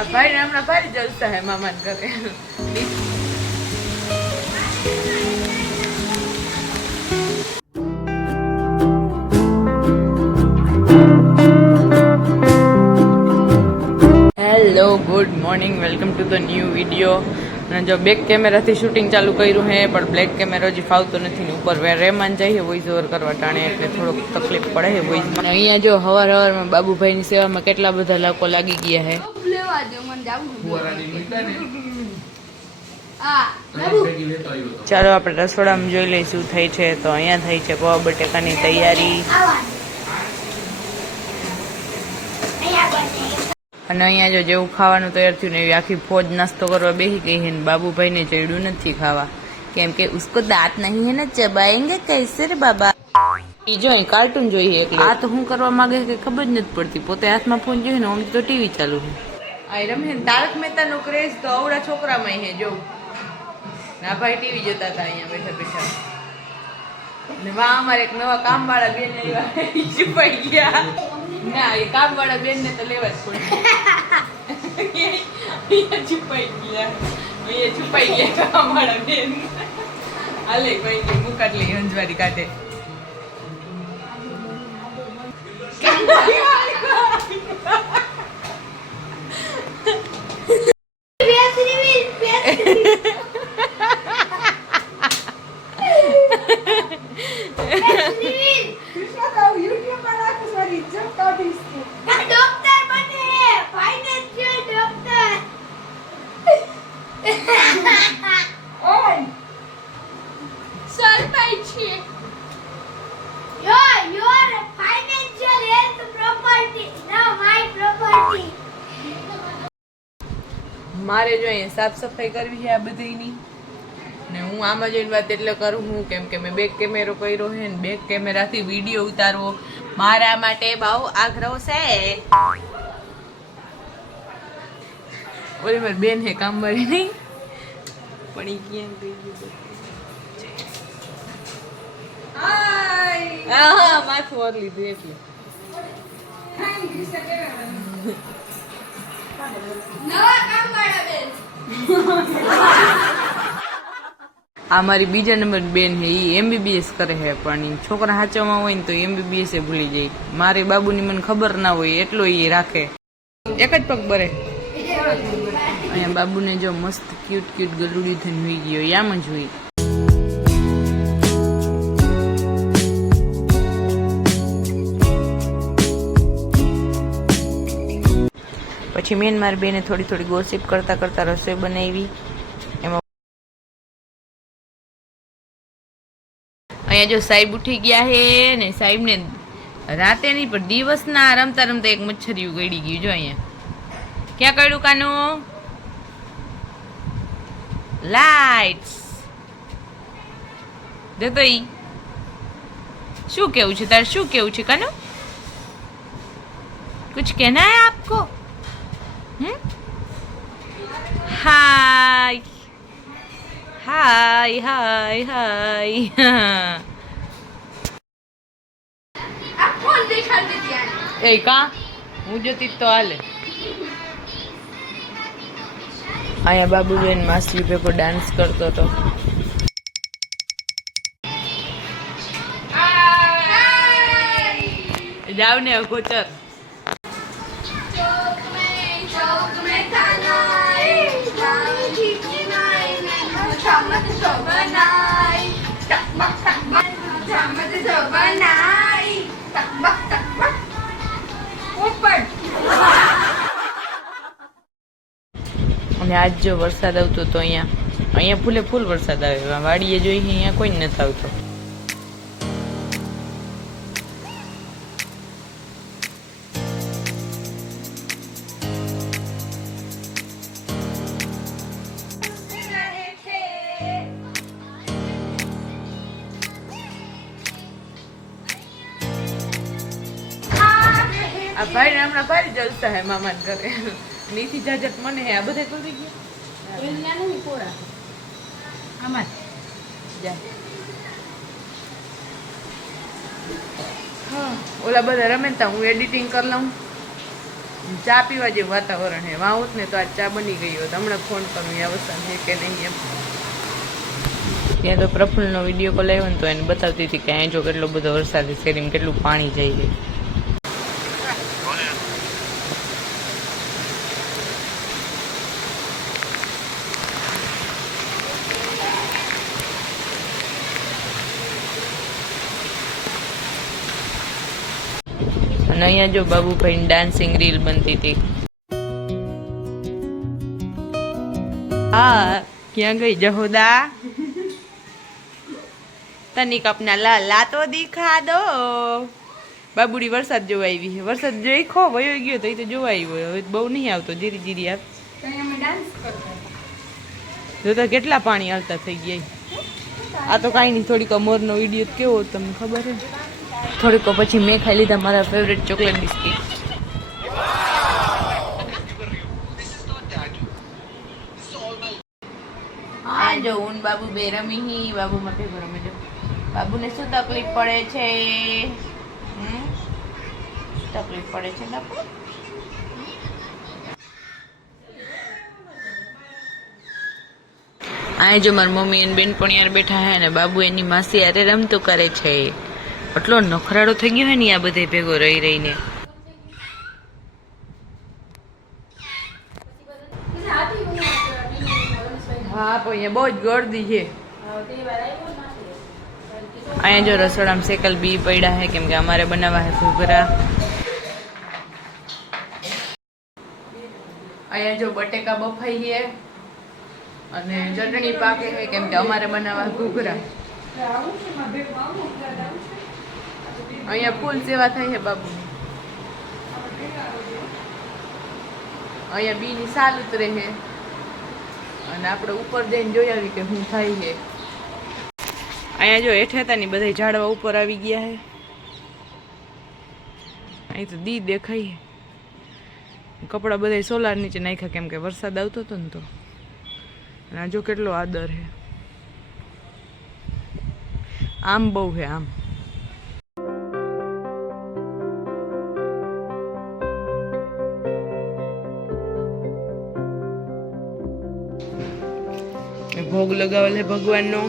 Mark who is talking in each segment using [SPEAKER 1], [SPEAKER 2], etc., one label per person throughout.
[SPEAKER 1] આ ભાઈ હમણાં ભારી જલસા હે મામાન ઘરે. Hello good morning welcome to the new video અને જો બેક કેમેરાથી શૂટિંગ ચાલુ કર્યું હે, પણ બ્લેક કેમેરો હજી ફાવતો નથી ને ઉપર રહેમાન જઈએ વોઇસ ઓવર કરવા ટાણે, એટલે થોડોક તકલીફ પડે છે વોઇસ અહીંયા જો હવાર હવારમાં બાબુભાઈની સેવામાં કેટલા બધા લોકો લાગી ગયા હે.
[SPEAKER 2] લેવા દો મને જાવું
[SPEAKER 1] ચાલો આપણે રસોડામાં જોઈ લઈએ શું થઈ છે તો અહીંયા થઈ છે પવા બટેકાની તૈયારી. અને અહીંયા જો જેવું ખાવાનું તૈયાર થયું ને એવી આખી ફોજ નાસ્તો કરવા બેસી ગઈ છે ને બાબુભાઈને ચડ્યું નથી ખાવા. કેમ કે ઉસકો દાંત નહીં હે ને ચબાએંગે કૈસે રે બાબા? બીજો કાર્ટૂન જોઈએ એટલે આ તો હું કરવા માંગે કે ખબર જ નથી પડતી. પોતે હાથમાં ફોન જોઈએ ને આમ તો ટીવી ચાલુ છે. આ હે તારક મહેતાનો ક્રેઝ તો અવડા છોકરામાં હે, જો. ના ભાઈ ટીવી જોતા હતા અહીંયા બેઠા બેઠા. ને વા, અમારે એક નવા કામ વાળા બેન આવ્યા છુપાઈ ગયા. ના, એ કામ વાળા બેન ને તો લેવા જ પડે. છુપાઈ ગયા. અહીંયા છુપાઈ ગયા કામ વાળા બેન. હાલે કોઈ કે મુકાટલી હંજવારી કાઢે.
[SPEAKER 2] Yeah.
[SPEAKER 1] મારે જો અહીંયા સાફ સફાઈ કરવી છે આ બધીની ને હું આમાં જોઈને વાત એટલે કરું હું કેમ કે મેં બેક કેમેરો કર્યો છે ને બેક કેમેરાથી વીડિયો ઉતારવો. મારા માટે બહુ આગ્રહ છે. ઓલી મારી બેન હે કામ મળી નહીં. પણ એ કેમ થઈ ગયું હા હા માથું ઓર લીધું એટલે. આ મારી બીજા નંબર બેન છે એ એમબીબીએસ કરે છે પણ છોકરા હાચવામાં હોય ને તો એમબીબીએસ એ ભૂલી જાય. મારી બાબુની મને ખબર ના હોય, એટલો એ રાખે. એક જ પગ બરે. અહીંયા બાબુને જો મસ્ત ક્યુટ ક્યુટ ગલુડી થઈને હોઈ ગયો યામ જ હોય પછી મેન મારી બેને થોડી થોડી ગોસિપ કરતા કરતા રસોઈ બનાવી. એમાં અહીંયા જો સાહેબ ઉઠી ગયા હે ને સાહેબને રાતે નહીં, પણ દિવસના રમતા રમતા એક મચ્છરિયું ગળી ગયું જો અહીંયા. ક્યાં કર્યું કાનું? લાઇટ્સ જતો ઈ શું કેવું છે? તારે શું કેવું છે કાનું? કુછ કહેના હે આપકો?
[SPEAKER 2] હાય હાય હાય હાય
[SPEAKER 1] એ કા હું જતી તો હાલે. અહીંયા બાબુબેન માસલી પેપર ડાન્સ કરતો હતો. જાવ ને
[SPEAKER 2] અગોચર
[SPEAKER 1] અને આજ જો વરસાદ આવતો તો અહીંયા અહીંયા ફૂલે ફૂલ વરસાદ આવે વાડીએ જોઈ અહીંયા કોઈ નથી આવતો. આ ભાઈ ને હમણાં ભારે જલસા હે મામાન કરે નીતિ જાજત મને હે આ બધે કરી ગયા. આમાં જા. ઓલા બધા રમે તા હું એડિટિંગ કરી લઉં. ચા પીવા જેવું વાતાવરણ હે. વાં ને તો આ ચા બની ગઈ હોત. હમણાં ફોન કરું એ વરસાદ છે કે નહીં એમ. ત્યાં તો પ્રફુલ્લનો વીડિયો કોલ આવ્યો ને તો એને બતાવતી હતી કે અહીં જો કેટલો બધો વરસાદ શેરીમાં કેટલું પાણી જાય છે. અને અહીંયા જો બાબુભાઈ ડાન્સિંગ રીલ બનતી હતી. હા, ક્યાં ગઈ જહોદા? તનિક અપના લા લાતો દીખા દો. બાબુડી વરસાદ જોવા આવી વરસાદ જોઈ ખો, વયો ગયો તો એ તો જોવા આવ્યો હવે બહુ નહીં આવતો, જીરી જીરી આવ જો તો કેટલા પાણી આવતા થઈ ગયા. આ તો કાંઈ નહીં, થોડીક અમરનો વીડિયો કેવો તમને ખબર છે? થોડીક પછી મેં ખાઈ લીધા મારા ફેવરેટ ચોકલેટ બિસ્કિટ હા જો હું બાબુ બે રમી હી બાબુ માટે ગરમે જો બાબુને શું તકલીફ પડે છે? તકલીફ પડે છે બાબુ આ જો મારી મમ્મી અને બેનપણી યાર બેઠા હે ને બાબુ એની માસી યારે રમતું કરે છે. એટલો નખરાડો થઈ ગયો હોય ને આ બધે ભેગો રહી રહીને. હા, પણ બહુ જ ગળદી છે. અહીંયા જો રસોડામાં સેકલ બી પડ્યા હે, કેમ કે અમારે બનાવવા હે ઘૂઘરા. અહીંયા જો બટેકા બફાઈ છે અને ચટણી પાકે છે, કેમ કે અમારે બનાવવા ઘૂઘરા. અહીંયા ફૂલ સેવા થાય છે બાબુ અહીંયા બીની સાલ ઉતરે છે. અને આપણે ઉપર જઈને જોઈ આવી કે શું થાય છે. અહીંયા જો હેઠે હતા ને બધા ઝાડવા ઉપર આવી ગયા છે. અહીં તો દી દેખાય કપડાં બધા સોલાર નીચે નાખ્યા કેમ કે વરસાદ આવતો હતો ને તો. અને જો કેટલો આદર છે. આમ બહુ છે, આમ. ભોગ લગાવેલ છે ભગવાનનો.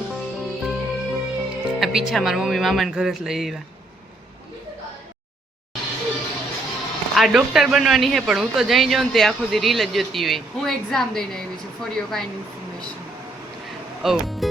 [SPEAKER 1] આ પીછા મારા મમ્મી મામાને ઘરે જ લઈ આવ્યા. આ ડોક્ટર બનવાની છે પણ હું તો જઈ જાઉં તે આખો દી રીલ જ જોતી હોય.
[SPEAKER 3] હું એક્ઝામ દઈને આવી છું for your kind information
[SPEAKER 1] O.